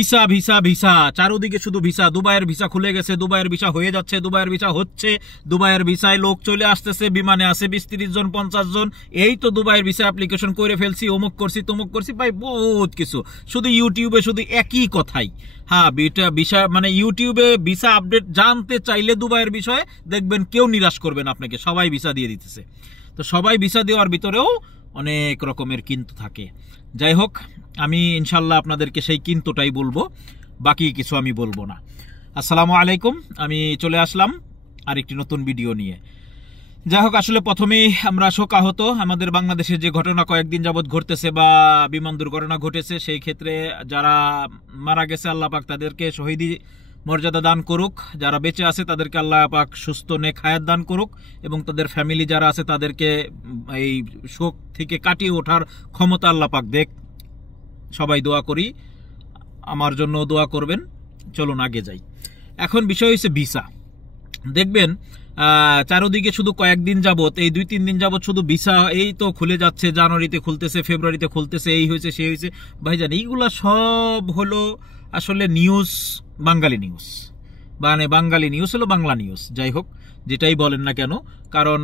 Visa visa visa, চারোদিকে শুধু visa. দুবাইয়ের ভিসা খুলে গেছে, দুবাইয়ের ভিসা হয়ে যাচ্ছে, দুবাইয়ের ভিসা হচ্ছে, দুবাইয়ের ভিসায় লোক চলে আসতেছে, বিমানে আছে 20-30 জন 50 জন। এই তো দুবাইয়ের ভিসা অ্যাপ্লিকেশন করে ফেলছি, অমুক করছি তমুক করছি, ভাই বহুত কিছু। শুধু ইউটিউবে শুধু একই কথাই। হ্যাঁ, ভিসা মানে ইউটিউবে ভিসা আপডেট জানতে চাইলে দুবাইয়ের বিষয়ে দেখবেন কেউ নিরাশ করবেন আপনাকে, সবাই ভিসা দিয়ে দিতেছে। তো সবাই ভিসা দেওয়ার ভিতরেও অনেক রকমের কিন্তু থাকে। যাই হোক, আমি ইনশাল্লাহ আপনাদেরকে সেই কিন্তুটাই বলবো, বাকি কিছু আমি বলবো না। আসসালামু আলাইকুম, আমি চলে আসলাম আরেকটি নতুন ভিডিও নিয়ে। যাই হোক, আসলে প্রথমেই আমরা শোকাহত। আমাদের বাংলাদেশের যে ঘটনা কয়েকদিন যাবৎ ঘটতেছে বা বিমান দুর্ঘটনা ঘটেছে, সেই ক্ষেত্রে যারা মারা গেছে আল্লাহ পাক তাদেরকে শহীদি মর্যাদা দান করুক, যারা বেঁচে আছে তাদেরকে আল্লাহ পাক সুস্থ নেক হায়াত দান করুক, এবং তাদের ফ্যামিলি যারা আছে তাদেরকে এই শোক থেকে কাটিয়ে ওঠার ক্ষমতা আল্লাহ পাক দেখ। সবাই দোয়া করি, আমার জন্য দোয়া করবেন। চলুন আগে যাই। এখন বিষয় হচ্ছে ভিসা। দেখবেন চারোদিকে শুধু কয়েকদিন যাবত, এই 2-3 দিন যাবত শুধু ভিসা এই তো খুলে যাচ্ছে, জানুয়ারিতে খুলতেছে, ফেব্রুয়ারিতে খুলতেছে, এই হয়েছে সেই হয়েছে। ভাইজান, এইগুলা সব হলো আসলে নিউজ, বাঙালি নিউজ, মানে বাঙালি নিউজ হলো বাংলা নিউজ। যাই হোক, যেটাই বলেন না কেন, কারণ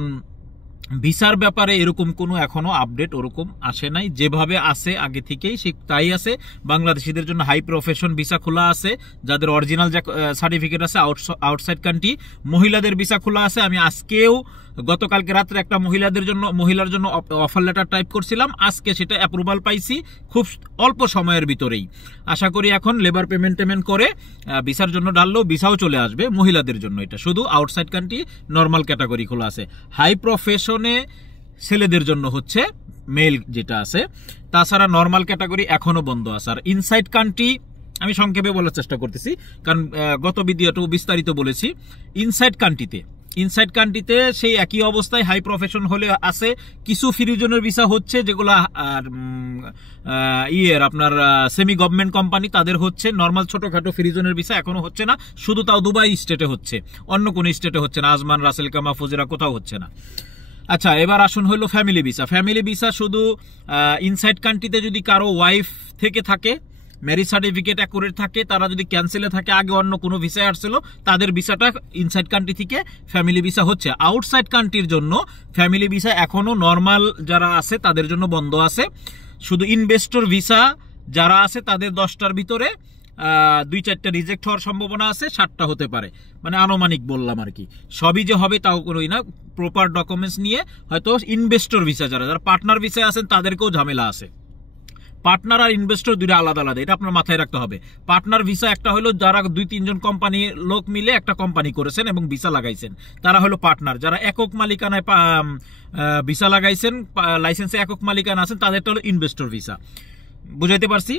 ভিসার ব্যাপারে এরকম কোনো এখনো আপডেট ওরকম আসে নাই। যেভাবে আছে আগে থেকেই সে তাই আছে। বাংলাদেশিদের জন্য হাই প্রফেশন ভিসা খোলা আছে, যাদের অরিজিনাল সার্টিফিকেট আছে আউটসাইড কান্ট্রি। মহিলাদের ভিসা খোলা আছে। আমি আজকেও গতকালকে রাত্রে একটা মহিলার জন্য অফার লেটার টাইপ করছিলাম, আজকে সেটা অ্যাপ্রুভাল পাইছি খুব অল্প সময়ের ভিতরেই। আশা করি এখন লেবার পেমেন্ট করে ভিসার জন্য ডাললেও ভিসাও চলে আসবে মহিলাদের জন্য। এটা শুধু আউটসাইড কান্ট্রি নর্মাল ক্যাটাগরি খোলা আছে। হাই প্রফেশনে ছেলেদের জন্য হচ্ছে মেল যেটা আছে, তাছাড়া নর্মাল ক্যাটাগরি এখনো বন্ধ আছে। আর ইনসাইড কান্ট্রি আমি সংক্ষেপে বলার চেষ্টা করতেছি, কারণ গত ভিডিওটা বিস্তারিত বলেছি। ইনসাইড কান্ট্রিতে সেই একই অবস্থায় হাই প্রফেশন হলে আছে, কিছু ফ্রিজনের ভিসা হচ্ছে, যেগুলো আপনার সেমি গভর্নমেন্ট কোম্পানি তাদের হচ্ছে। নর্মাল ছোটখাটো ফ্রিজনের ভিসা এখনো হচ্ছে না, শুধু তাও দুবাই স্টেটে হচ্ছে, অন্য কোনো স্টেটে হচ্ছে না। আজমান, রাসেল কামা, ফুজেরা কোথাও হচ্ছে না। আচ্ছা, এবার আসুন হলো ফ্যামিলি ভিসা। ফ্যামিলি ভিসা শুধু ইনসাইড কান্ট্রিতে যদি কারো ওয়াইফ থেকে থাকে, ম্যারিজ সার্টিফিকেট অ্যাকুরেট থাকে, তারা যদি ক্যান্সেলে থাকে, আগে অন্য কোনো ভিসায় আসছিল, তাদের ভিসাটা ইনসাইড কান্ট্রি থেকে ফ্যামিলি ভিসা হচ্ছে। আউটসাইড কান্ট্রির জন্য ফ্যামিলি ভিসা এখনো নর্মাল যারা আছে তাদের জন্য বন্ধ আছে। শুধু ইনভেস্টর ভিসা যারা আছে তাদের 10টার ভিতরে 2-4টা রিজেক্ট হওয়ার সম্ভাবনা আছে, 7টা হতে পারে, মানে আনুমানিক বললাম আর কি। সবই যে হবে তাও কোনোই না, প্রপার ডকুমেন্টস নিয়ে। হয়তো ইনভেস্টর ভিসা যারা পার্টনার ভিসায় আছেন তাদেরকেও ঝামেলা আছে। পার্টনার আর ইনভেস্টর দুইটা আলাদা আলাদা, এটা আপনার মাথায় রাখতে হবে। পার্টনার ভিসা একটা হলো যারা 2-3 জন কোম্পানি লোক মিলে একটা কোম্পানি করেছেন এবং ভিসা লাগাইছেন, তারা হলো পার্টনার। যারা একক মালিকানায় ভিসা লাগাইছেন, লাইসেন্সে একক মালিকানা আছেন, তাদেরটা হলো ইনভেস্টর ভিসা। বুঝাইতে পারছি?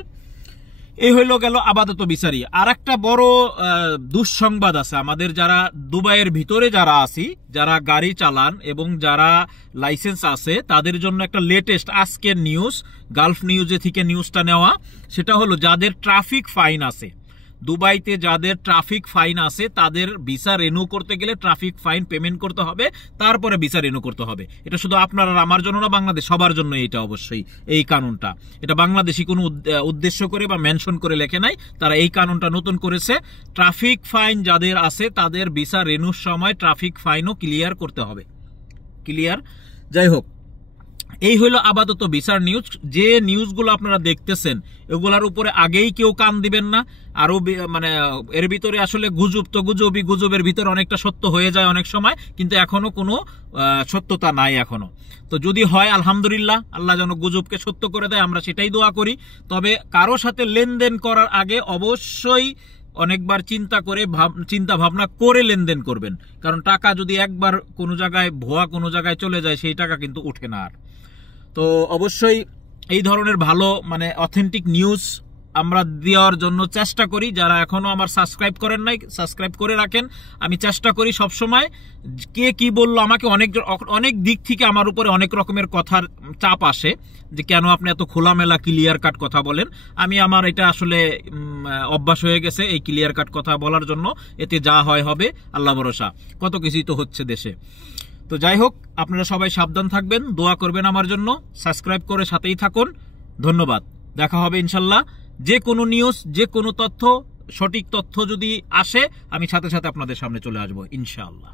এই হইল গেল আপাতত বিচারি। আর একটা বড় দুঃসংবাদ আছে আমাদের যারা দুবাইয়ের ভিতরে যারা আছি, যারা গাড়ি চালান এবং যারা লাইসেন্স আছে, তাদের জন্য একটা লেটেস্ট আজকের নিউজ, গালফ নিউজে থেকে নিউজটা নেওয়া। সেটা হলো যাদের ট্রাফিক ফাইন আছে, দুবাইতে যাদের ট্রাফিক ফাইন আছে, তাদের ভিসা রিনিউ করতে গেলে ট্রাফিক ফাইন পেমেন্ট করতে হবে, তারপরে ভিসা রিনিউ করতে হবে। এটা শুধু আপনার আর আমার জন্য না, বাংলাদেশ সবার জন্য এটা অবশ্যই এই কানুনটা। এটা বাংলাদেশি কোনো উদ্দেশ্য করে বা মেনশন করে লেখে নাই, তারা এই কানুনটা নতুন করেছে। ট্রাফিক ফাইন যাদের আছে তাদের ভিসা রিনিউর সময় ট্রাফিক ফাইনও ক্লিয়ার করতে হবে। ক্লিয়ার? যাই হোক, এই হলো আপাতত ভিসার নিউজ। যে নিউজগুলো আপনারা দেখতেছেন এগুলার উপরে আগেই কেউ কান দিবেন না। আরো মানে এর ভিতরে আসলে গুজব তো গুজবের ভিতরে অনেকটা সত্য হয়ে যায় অনেক সময়, কিন্তু এখনো কোনো সত্যতা নাই এখনো। তো যদি হয় আলহামদুলিল্লাহ, আল্লাহ যেন গুজবকে সত্য করে দেয়, আমরা সেটাই দোয়া করি। তবে কারো সাথে লেনদেন করার আগে অবশ্যই অনেকবার চিন্তা ভাবনা করে লেনদেন করবেন, কারণ টাকা যদি একবার কোনো জায়গায় ভুয়া কোনো জায়গায় চলে যায়, সেই টাকা কিন্তু উঠে না আর। তো অবশ্যই এই ধরনের ভালো মানে অথেন্টিক নিউজ আমরা দেওয়ার জন্য চেষ্টা করি। যারা এখনো আমার সাবস্ক্রাইব করেন নাই, সাবস্ক্রাইব করে রাখেন। আমি চেষ্টা করি সবসময়, কে কি বললো আমাকে অনেক দিক থেকে আমার উপরে অনেক রকমের কথার চাপ আসে, যে কেন আপনি এত খোলামেলা ক্লিয়ার কাট কথা বলেন। আমি আমার এটা আসলে অভ্যাস হয়ে গেছে এই ক্লিয়ার কাট কথা বলার জন্য। এতে যা হয় হবে, আল্লাহ ভরসা, কত কিছুই তো হচ্ছে দেশে। তো যাই হোক, আপনারা সবাই সাবধান থাকবেন, দোয়া করবেন আমার জন্য, সাবস্ক্রাইব করে সাথেই থাকুন। ধন্যবাদ, দেখা হবে ইনশাল্লাহ যে কোনো নিউজ, যে কোনো তথ্য, সঠিক তথ্য যদি আসে আমি সাথে সাথে আপনাদের সামনে চলে আসবো ইনশাআল্লাহ।